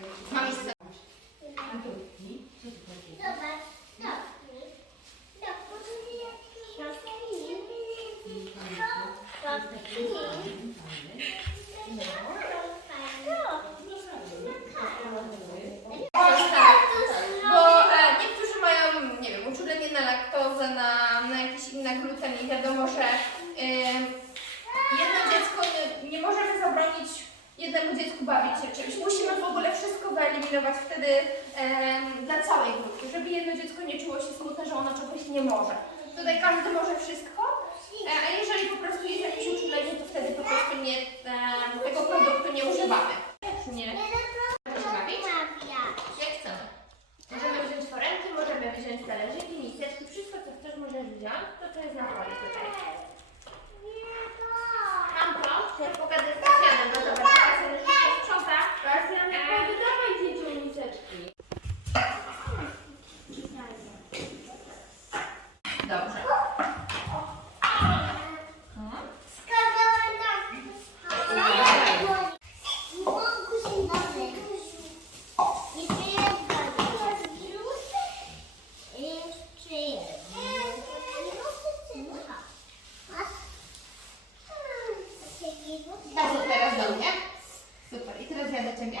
Mam. Bo e, niektórzy mają, nie wiem, uczulenie na laktozę, na, na jakiś inny gluten i wiadomo, że e, jedno dziecko nie, nie możemy zabronić jednemu dziecku bawić się czymś. Musimy w ogóle wszystko wyeliminować wtedy em, dla całej grupy, żeby jedno dziecko nie czuło się smutne, że ono czegoś nie może. Tutaj każdy może wszystko, e, a jeżeli po prostu jest jakieś uczulenie, to wtedy po prostu nie, em, tego produktu nie używamy. Nie. Się bawić? Jak chcemy. Możemy wziąć foremki, możemy wziąć talerzyki, miseczki, wszystko co chcesz możesz wziąć, to to jest na polu Dobrze, teraz do mnie. Super. I teraz ja do Ciebie.